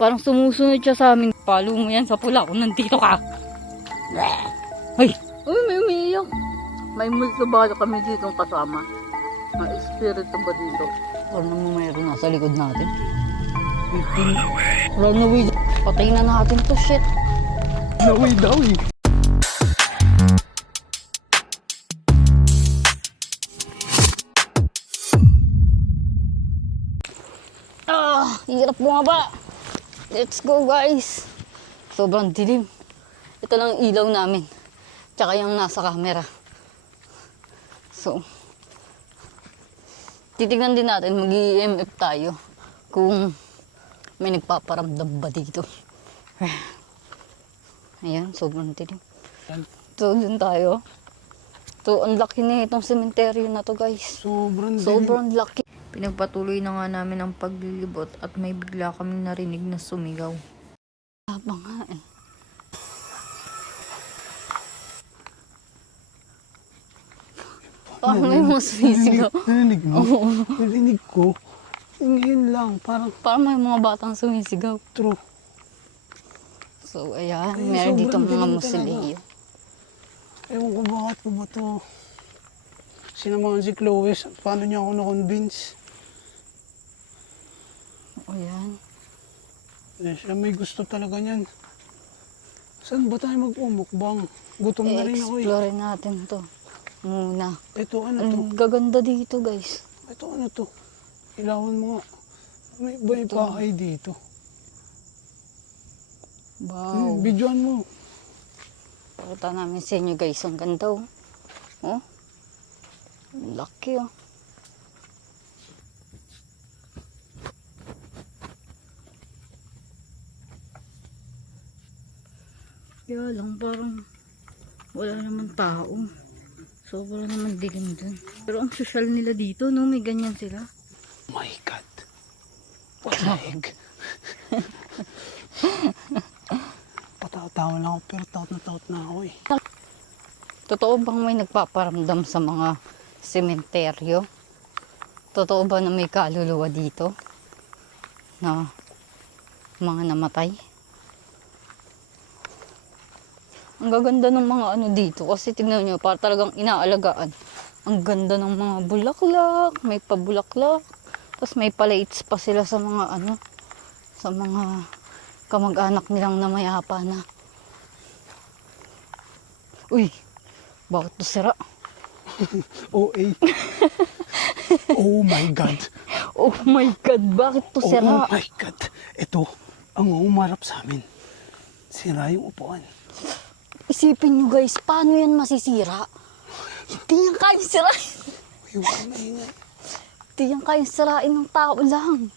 Parang sumusunod siya sa amin. Palo mo yan sa pula kung nandito ka. Ay! Uy, may umiiyak. May multo ba kami dito kasama? May espiritu ba dito? Ano mo mayroon nasa likod natin? Run away. Patayin na natin to, shit. Run away daw eh. Hirap bumaba. Let's go, guys. Sobrang dilim. Ito lang ang ilaw namin. Tsaka yung nasa camera. So, titignan din natin, mag-EMF tayo kung may nagpaparamdam ba dito. Ayan, sobrang dilim. So, dun tayo. So, ang laki na itong sementeryo na to, guys. Sobrang laki. Pinagpatuloy na nga namin ang paglilibot at may bigla kaming narinig na sumigaw. Haba nga eh. Parang may mga sumisigaw. Narinig mo? Narinig ko. Ngayon lang, parang may mga batang sumisigaw. true. So, ayan. Meron dito mga musilyo. Ewan ko bakit ko ba to. Sinamahan si Chloe, paano niya ako na-convince? Ayan. Siya may gusto talaga niyan. Saan ba tayo mag-umukbang? Gutom na rin ako eh. I-explore natin to muna. Ito ano to? Ang gaganda dito, guys. Ito ano to? Ilawan mo nga. May bahay dito. Wow. Videoan mo. Pakita namin sa inyo, guys. Ang ganda, oh. Oh. Laki, oh. Kaya lang, parang wala naman tao. Sobra naman dilim dun. Pero ang social nila dito, no? May ganyan sila. Oh my God. What the heck? Patawa-tawa lang ako pero taot na ako eh. Totoo bang may nagpaparamdam sa mga sementeryo? Totoo ba na may kaluluwa dito? Na mga namatay? Ang gaganda ng mga ano dito kasi tingnan nyo, para talagang inaalagaan. Ang ganda ng mga bulaklak, may pabulaklak. Tapos may palaits pa sila sa mga ano, sa mga kamag-anak nilang namayapa na. Uy, bakit to sira? OA. Oh my God. Oh my God, bakit to sira? Oh my God. Ito, ang umarap sa amin. Sira yung upuan. Isipin nyo, guys, paano yan masisira? Hindi yan kayang sirain. Huwag ka maingay. Hindi yan kayang sirain ng tao lang.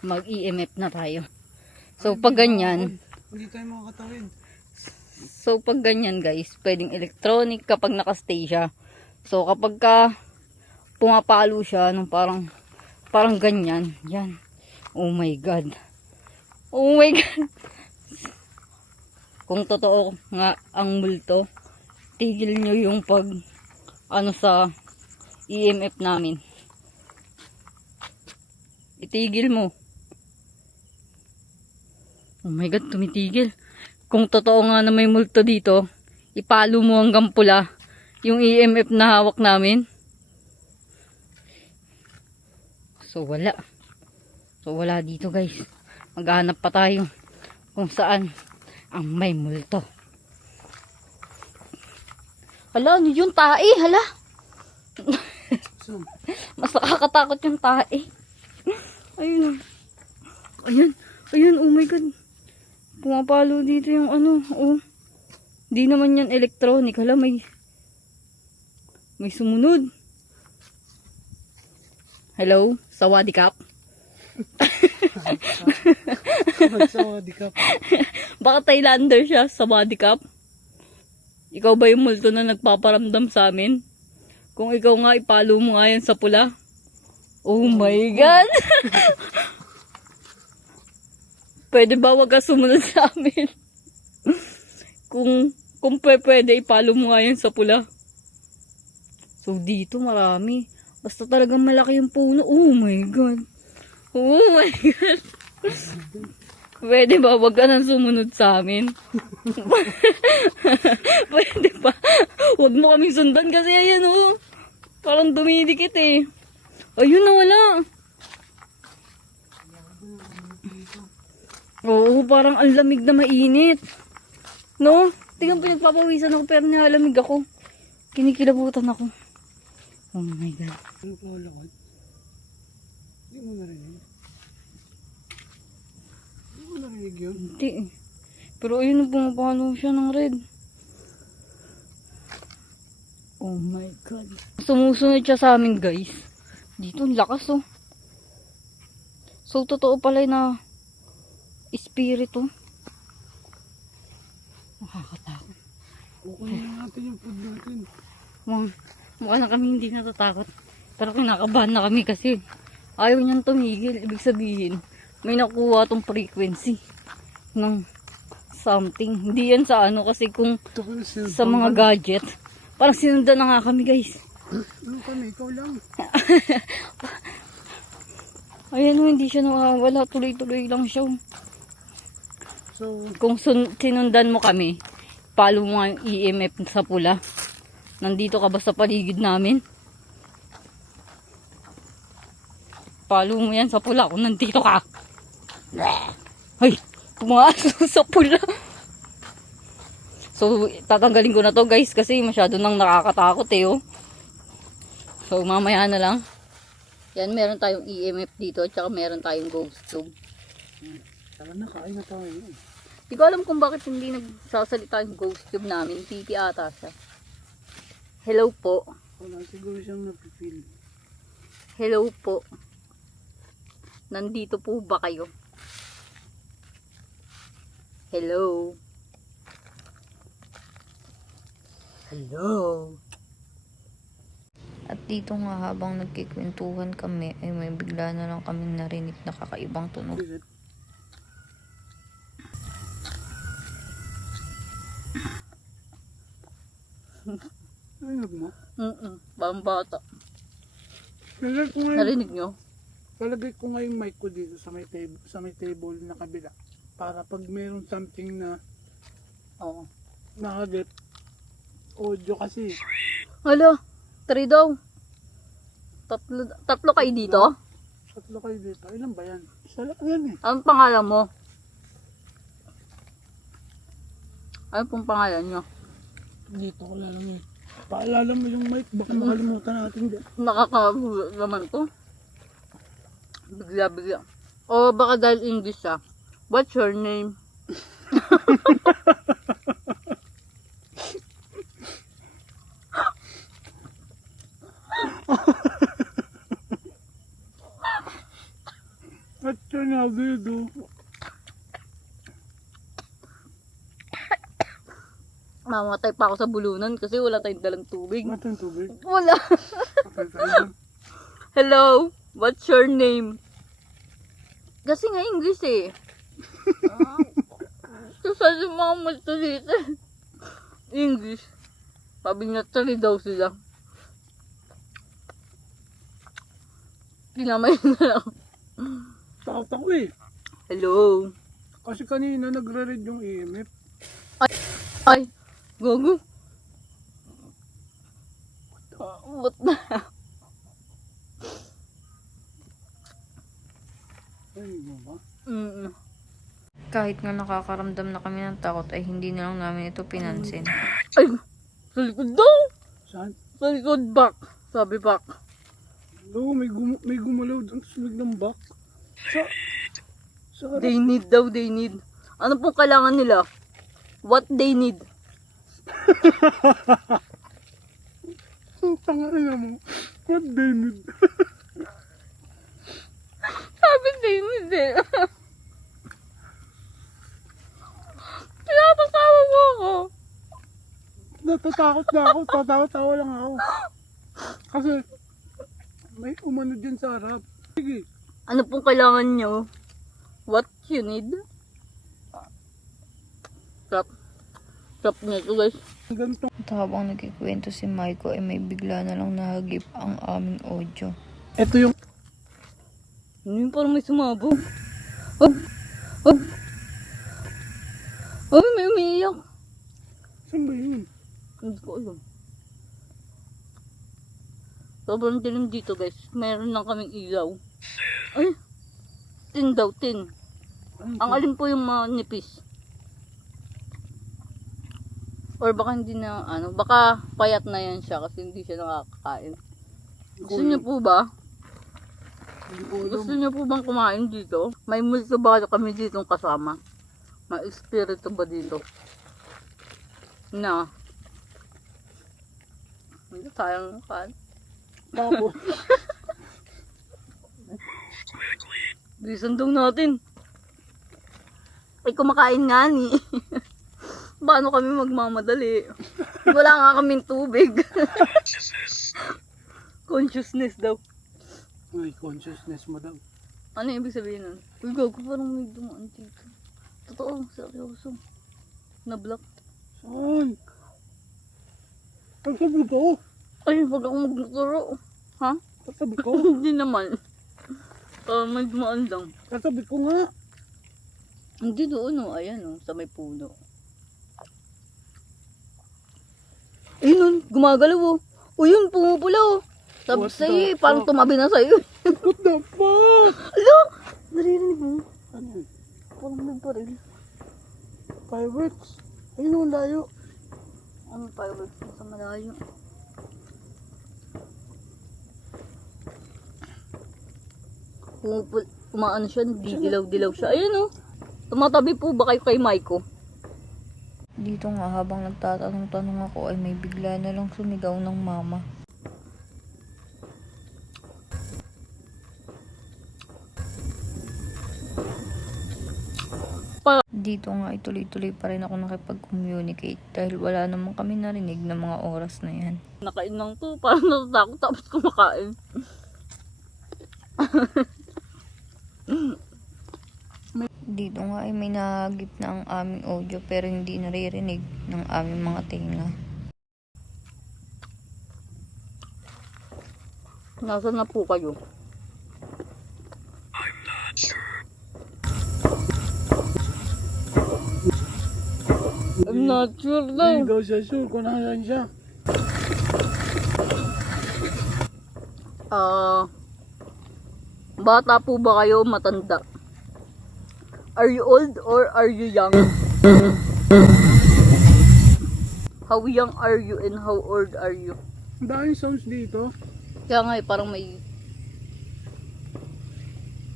Mag-EMF na tayo. So, pag ganyan, Hindi tayo makakatawid. so, pag ganyan, guys, pwedeng electronic kapag nakastay siya. So, kapag pumapalo siya, nung parang ganyan, yan. Oh my God. Oh my God. Kung totoo nga ang multo, tigil nyo yung sa EMF namin. Itigil mo. Oh my God, tumitigil. Kung totoo nga na may multo dito, ipalo mo hanggang pula yung EMF na hawak namin. So wala. So wala dito, guys. Maghahanap pa tayo kung saan ang may multo. Hala, ano yung tae? Hala. Mas nakakatakot yung tae. Ayun. Ayan. Ayan, oh my God. Pumapalo dito yung ano. Oh. Di naman yan electronic. Hala, may sumunod. Hello? Sawadikap? Sawadikap. Baka Thailander siya sa body cup. Ikaw ba yung multo na nagpaparamdam sa amin? Kung ikaw nga, ipalo mo nga yan sa pula. Oh my God! Pwede ba wag ka sumunod sa amin? Kung pwede, ipalo mo nga yan sa pula. So dito marami. Basta talagang malaki yung puno. Oh my God! Oh my God. Pwede ba? Huwag ka nang sumunod sa amin. Pwede ba? Huwag mo kaming sundan kasi ayan oh. Parang dumidikit eh. Ayun na wala. Oo, parang ang lamig na mainit. No? Tingnan pinagpapawisan ako pero nalamig ako. Kinikilabutan ako. Oh my God. Ano pa lakad? Hindi mo narinig. Hindi mo narinig yun. Hindi eh. Pero ayun, pumapalo siya ng red. Oh my God. Sumusunod siya sa amin guys. Dito, ang lakas oh. So, totoo pala na espiritu. Nakakatakot. Okay na natin yung food natin. Mukha na kami hindi natatakot. Pero kinakabahan na kami kasi ayaw niyang tumigil. Ibig sabihin, may nakuha tong frequency ng something. Hindi yan sa ano kasi kung Ito ka na sa mga gadget. Parang sinundan na nga kami guys. Ano kami? Ikaw lang. Ayan hindi siya nawawala. Tuloy-tuloy lang siya. So, Kung sinundan mo kami, follow mo nga yung EMF sa pula. Nandito ka ba sa paligid namin? Follow mo yan sa pula kung nandito ka. Ay, pumasok sa pula. So, tatanggalin ko na to guys kasi masyado nang nakakatakot eh oh. So, mamaya na lang. Yan, meron tayong EMF dito at saka meron tayong ghost tube. tara na, kain na tayo. Di ko alam kung bakit hindi nagsasalita yung ghost tube namin. Titi ata siya. Hello po. Wala siguro siyang napipil. Hello po. Nandito po ba kayo? Hello. Hello. At dito nga habang nagkikwentuhan kami ay may bigla na lang kaming narinig na kakaibang tunog. Narinig mo? Bambata. Narinig ko nga Narinig nyo? Palagay ko nga yung mic ko dito sa may table na kabila. Para pag mayroon something na Oo. nakaget audio kasi. Hala, 3 daw. Tatlo kayo dito? Tatlo kayo dito. Ilan ba yan? Isa lang yan eh. Anong pangalan mo? Ano pong pangalan nyo? Dito ko lang eh. Paalala mo yung mic. Baka makalimutan natin dyan. Nakakagulat naman to. Bigla-bigla. O baka dahil English ah. What's your name? At yun nga dito. Mamatay pa ako sa bulunan kasi wala tayong dalang tubig. Matang tubig. Wala. Okay, tayo. Hello, what's your name? Kasi nga English eh. Sasabi mga multo dito. English. Sabi niya, 3 daw sila. Pinamay na lang. Takot ako eh. Hello. Kasi kanina nagre-read yung EMF. Ay, gogo. What na? Ay, mo ba? Kahit nga nakakaramdam na kami ng takot ay hindi na lang namin ito pinansin. Ay, sa likod daw. Saan? Sa likod back. Sabi back. Oo, may gumalaw doon sa biglang back. Sa harap. They need daw, they need. Ano pong kailangan nila? What they need? Ang tanga na mo. What they need? Sabi they need eh. Pinapatawa mo ako. Natatakot na ako. Tatawa-tawa lang ako. Kasi may umano dyan sa harap. Sige. Ano pong kailangan nyo? What you need? Stop nyo ito guys. Ganito. At habang nagkikwento si Maiko ay may bigla na lang nahagip ang aming audio. Ito yung Ano yung parang may sumabog? Hop! Hop! Ay, may umiiyak. Saan ba yun? Hindi ko alam. Sobrang dilim dito guys. Meron lang kaming ilaw. Ay! Tin daw, tin. Ang alin po yung manipis. Or baka hindi na, ano, baka payat na yan siya kasi hindi siya nakakakain. Gusto niyo po ba? Gusto niyo po bang kumain dito? May multo ba kami dito kasama? May espiritu ba dito? Na. Hindi, sayang kan. Tapos, Bilisan daw natin. Ay, kumakain nga ni. Paano kami magmamadali? Wala nga kaming tubig. Consciousness daw. ay, consciousness mo daw. Ano ibig sabihin nun? Uy, gago, parang may dumaan dito. Totoo, seryoso. Na-block. Saan? Kasabi ko. Ay, wag akong magturo. Ha? Kasabi ko. Hindi naman. May dumaan lang. Kasabi ko nga. Hindi doon, oh. Ayan, oh. Sa may puno. Ayun, nun. Gumagalaw, oh. O yun, pumupula, oh. Sabi What sa'yo, the eh. Parang fuck? tumabi na sa'yo. What the fuck? Alo! Naririnig mo? Ano yun? Parang may baril. Fireworks? Ayun ang layo. Ano fireworks sa malayo? Kumaano siya, didilaw-dilaw siya. Ayun, oh. Tumatabi po ba kayo kay Maiko? Dito nga habang nagtatanong-tanong ako ay may bigla na lang sumigaw ng mama. Dito nga ituloy-tuloy pa rin ako nakipag-communicate dahil wala naman kami narinig ng mga oras na yan. Nakain lang to, parang natatakot tapos kumakain. Dito nga ay may nahagip na ang aming audio pero hindi naririnig ng aming mga tinga. Nasaan na po kayo? I'm not sure daw. Hindi daw siya sure kung nasaan siya. Bata po ba kayo o matanda? Are you old or are you young? How young are you and how old are you? Ang daming sounds dito. Kaya nga parang may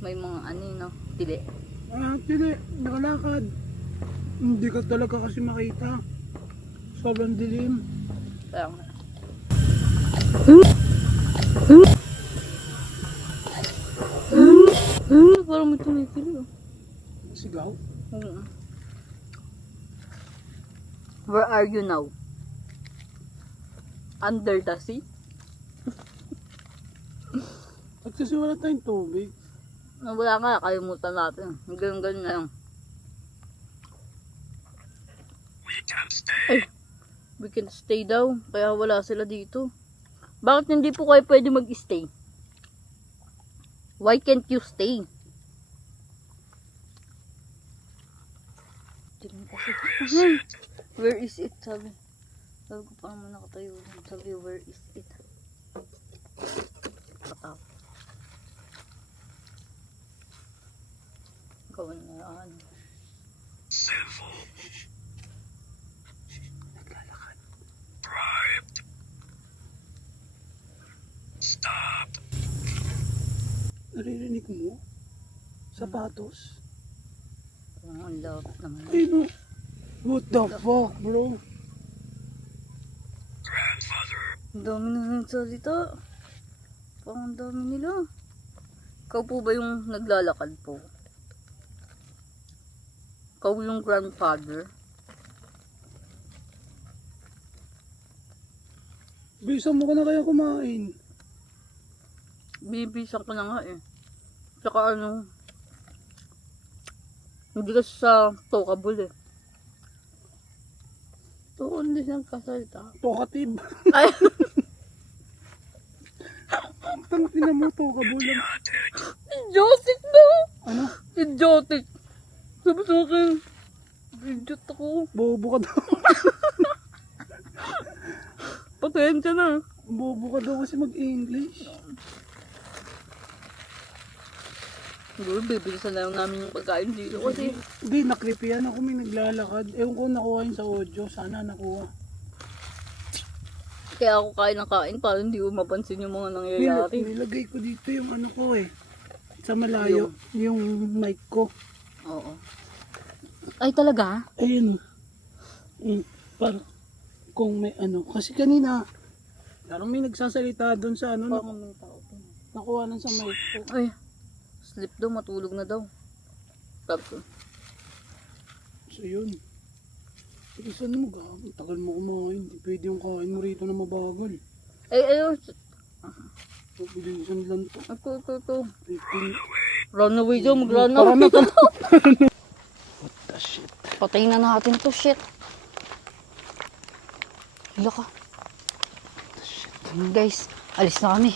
mga ano yun, no? Tili. Hindi, nakalakad. Hindi ka talaga kasi makita. Sobrang dilim. Kaya nga. Parang may tumipili, oh. Sigaw. Oo. Where are you now? Under the sea? At kasi wala tayong tubig. Wala nga, kalimutan natin. Ganun-ganun na lang. Ay, we can stay daw. Kaya wala sila dito. Bakit hindi po kayo pwede mag-stay? Why can't you stay? Where is it? Sabi ko parang nakatayo. Sabi, where is it? Kataw. Gawin na ano. Naglalakad. Naririnig mo? Sapatos? Parang ang lapit naman. Ay no. What the fuck, bro? Ang dami na nagsalita. Parang ang dami nila. Ikaw po ba yung naglalakad po? Ikaw yung grandfather? Bilisan mo ka na kaya kumain. Bibisan ko na nga eh. Tsaka ano, hindi kasi sa tokabul eh. Toko hindi siyang kasalita. Talkative. Ay! Tang pinamuto ka bulan. Idiotic daw! Ano? Idiotic! Sabi sa akin, idiot ako. Bobo ka daw. Pasensya na. Bobo ka daw kasi mag-English. Siguro bibilisan na lang namin yung pagkain dito kasi Hindi, nakripihan ako may naglalakad. Ewan ko nakuha yun sa audio. Sana nakuha. kaya ako kain ng kain para hindi ko mapansin yung mga nangyayari. Nilagay ko dito yung ano ko eh. Sa malayo. Yung mic ko. Oo. Ay talaga? Ayun. Para kung may ano. Kasi kanina, parang may nagsasalita doon sa ano. Parang may tao to. Nakuha lang sa mic ko. Ay, sleep daw, matulog na daw. Sabi ko, So yun. Bilisan mo ga. Ang tagal mo kumain. Hindi pwede yung kain mo rito na mabagal. ayun, So, bilisan lang to. ito. 15. Run away daw, mag-run Para away. na to. What the shit. Patayin na natin to, shit. Hala ka. Guys, alis na kami.